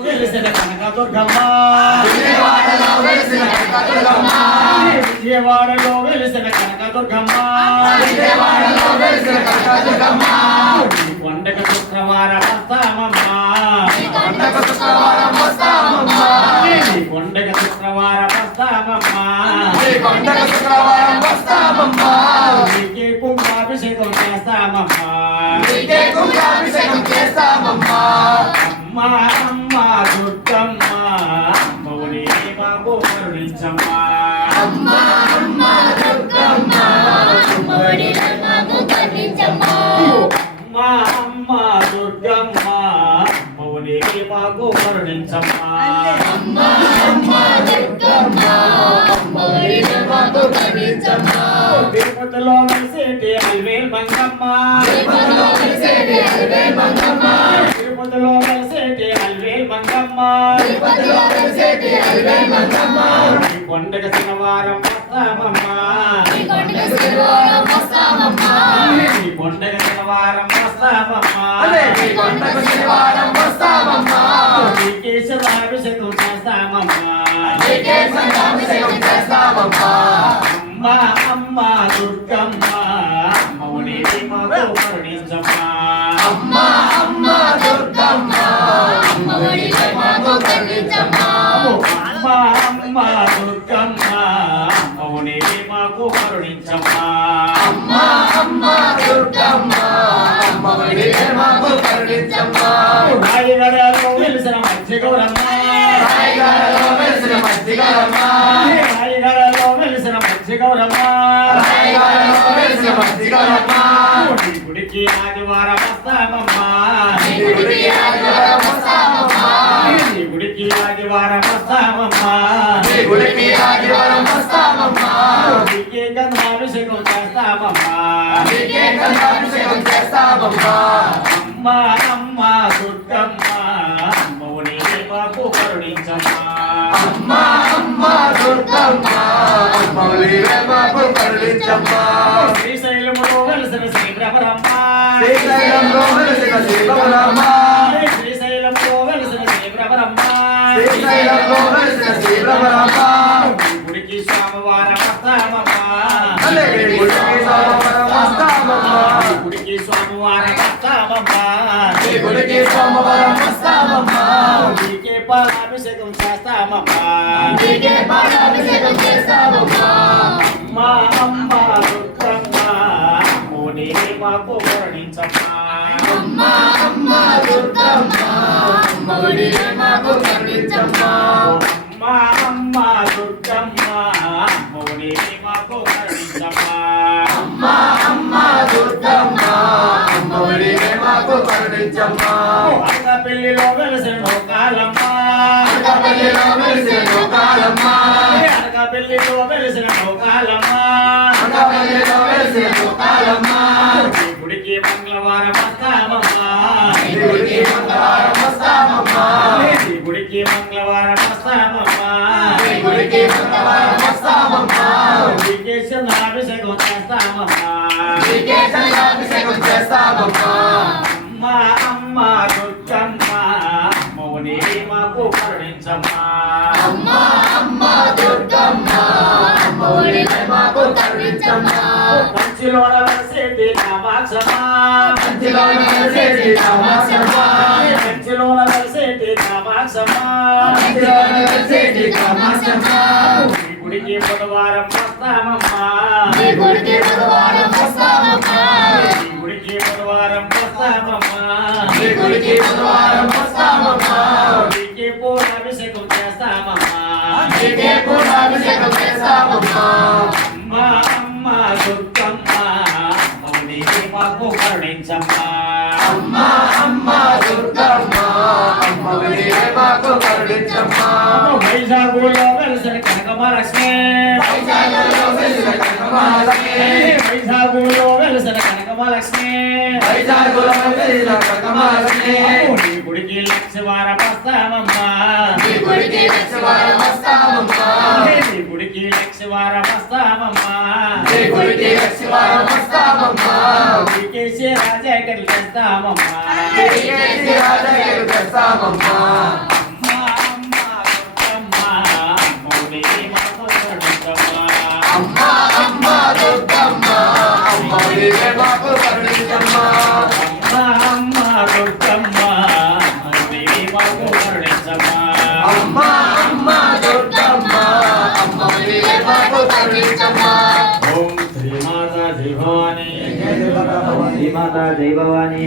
వెలిసిన కనకదుర్గమ్మ విజయవాడలో వెలిసిన కనకదుర్గమ్మ విజయవాడలో వెలిసిన కనకదుర్గమ్మ విజయవాడలో వెలిసిన కనకదుర్గమ్మ ఈ పండగ శుక్రవారం వస్తామమ్మ పండగ శుక్రవారం వస్తామమ్మ ఈ పండగ శుక్రవారం వస్తామమ్మ ఈ పండగ శుక్రవారం వస్తామమ్మ నీకే కుంభాభిషేకం చేస్తామమ్మ నీకే కుంభాభిషేకం చేస్తామమ్మ అమ్మ అమ్మ దుర్గమ్మ అమ్మవుని మాకు కరుణించమ్మ అమ్మ అమ్మ దుర్గమ్మ అమ్మఒడి మాకు కరుణించమ్మ అమ్మ అమ్మ దుర్గమ్మ అమ్మవుని మాకు కరుణించమ్మ అమ్మ అమ్మ దుర్గమ్మ అమ్మఒడి మాకు కరుణించమ్మ తిరుపతిలో వెలిసేటి అల్వేల్ మంగమ్మ తిరుపతిలో వెలిసేటి అల్వేల్ మంగమ్మ తిరుపతిలో వెలిసేటి అల్వేల్ మంగమ్మ తిరుపతిలో వెలిసేటి అల్వేల్ మంగమ్మ ఈ పండగ శనివారం వస్తామమ్మ ఈ పండుగ శనివారం వస్తామమ్మ ఈ పండగ శనివారం వస్తామమ్మ ఈ పండుగ శనివారం వస్తామమ్మ నీకే శతాభిషేకం చేస్తామమ్మ నీకే సంతాభిషేకం చేస్తామమ్మ అమ్మ అమ్మ దుర్గమ్మ అమ్మవుని మాకు కరుణించమ్మ అమ్మ అమ్మ దుర్గమ్మ అమ్మఒడి మాకు కరుణించమ్మ అమ్మ అమ్మ దుర్గమ్మ అమ్మవుని మాకు కరుణించమ్మ అమ్మ అమ్మ దుర్గమ్మ అమ్మఒడి మాకు కరుణించమ్మ రాయగడలో వెలిసిన మధ్య గౌరమ్మ రాయగడలో వెలిసిన మధ్యగరమ్మ రాయగడలో వెలిసిన మధ్య గౌరమ్మ రాయగడలో వెలిసిన మధ్యగరమ్మ నీ గుడికి ఆదివారం వస్తామమ్మ నీ గుడికి ఆదివారం వస్తామమ్మ నీ గుడికి ఆదివారం వస్తామమ్మ నీ గుడికి ఆదివారం వస్తామమ్మ నీకే గంధాభిషేకం చేస్తామమ్మ నీకే గంధాభిషేకం చేస్తామమ్మ అమ్మ అమ్మ దుర్గమ్మ అమ్మవుని మాకు కరుణించమ్మ అమ్మ అమ్మ దుర్గమ్మ అమ్మఒడి మాకు కరుణించమ్మ శ్రీశైలములో వెలిసిన శ్రీప్రభరమ్మ శ్రీశైలంలో వెలిసిన శ్రీభవరమ్మ శ్రీశైలంలో వెలిసిన శ్రీప్రభరమ్మ శ్రీశైలంలో వెలిసిన శ్రీభవరమ్మ నీ గుడికి సోమవారం వస్తామమ్మ అలాగే గుడికి సోమవారం వస్తామమ్మ నీ గుడికి సోమవారం వస్తామమ్మ నీ గుడికి సోమవారం వస్తామమ్మ నీకే పాలాభిషేకం చేస్తామమ్మ నీకే పాలాభిషేకం చేస్తామమ్మ అమ్మ అమ్మ దుర్గమ్మ అమ్మోని మాకు కరుణించమ్మ అమ్మ అమ్మ దుర్గమ్మ అమ్మఒడి మాకు కరుణించమ్మ అమ్మ అమ్మ దుర్గమ్మ అమ్మోని మాకు కరుణించమ్మ అమ్మ అమ్మ దుర్గమ్మ అమ్మఒడి మాకు కరుణించమ్మ పెళ్లిలో వెలిసిన నౌకాలమ్మ అనకాపల్లిలో వెలిసిన నౌకాలమ్మ పెళ్లిలో వెలిసిన నౌకాలమ్మ అనకాపల్లిలో వెలిసిన నౌకాలమ్మ నీ గుడికి మంగళవారం వస్తామమ్మ నీ గుడికి మంగళవారం వస్తామమ్మ నీ గుడికి మంగళవారం వస్తామమ్మ నీ గుడికి మంగళవారం వస్తామమ్మ నీకే చంద్రాభిషేకం చేస్తామమ్మ నీకే సంతాభిషేకం చేస్తామమ్మ అమ్మ అమ్మ దుర్గమ్మ మౌని మాకు కరుణించమ్మ అమ్మ అమ్మ దుర్గమ్మ అమ్మఒడి మాకు కరుణించమ్మ మంచిలోన వెలిసేటి కామాక్షమ్మ మంచిలోన వెలిసేటి కామాక్షమ్మ మంచిలోన వెలిసేటి కామాక్షమ్మ మంచిలోన వెలిసేటి కామాక్షమ్మ నీ గుడికి బుధవారం వస్తామమ్మ నీ గుడికి బుధవారం వస్తామమ్మ నీ గుడికి బుధవారం వస్తామమ్మ నీ గుడికి బుధవారం వస్తామమ్మ నీకే పూర్ణాభిషేకం చేస్తామమ్మ నీకే పూర్ణాభిషేకం చేస్తామమ్మ అమ్మ అమ్మ దుర్గమ్మ మౌని మాకు కరుణించమ్మ అమ్మ అమ్మ దుర్గమ్మ అమ్మఒడి మాకు కరుణించమ్మ వైజాగులో వెలిసిన కనకమహాలక్ష్మి వైజాగ్లో వెలిసిన కనకమహాలక్ష్మి వైజాగులో వెలిసిన కనకమహాలక్ష్మి వైజాగ్లో వెలిసిన కనకమహాలక్ష్మి నీ గుడికి లక్షవారం వస్తామమ్మ నీ గుడికి లక్షవారం వస్తామమ్మ నీ గుడికి లక్షవారం వస్తామమ్మ నీ గుడికి లక్షవారం వస్తామమ్మ నీకేసే రాజాకలు చేస్తామమ్మ నీకేసి రాజయ్యలు చేస్తామమ్మ అమ్మ మాతా జై భవానీ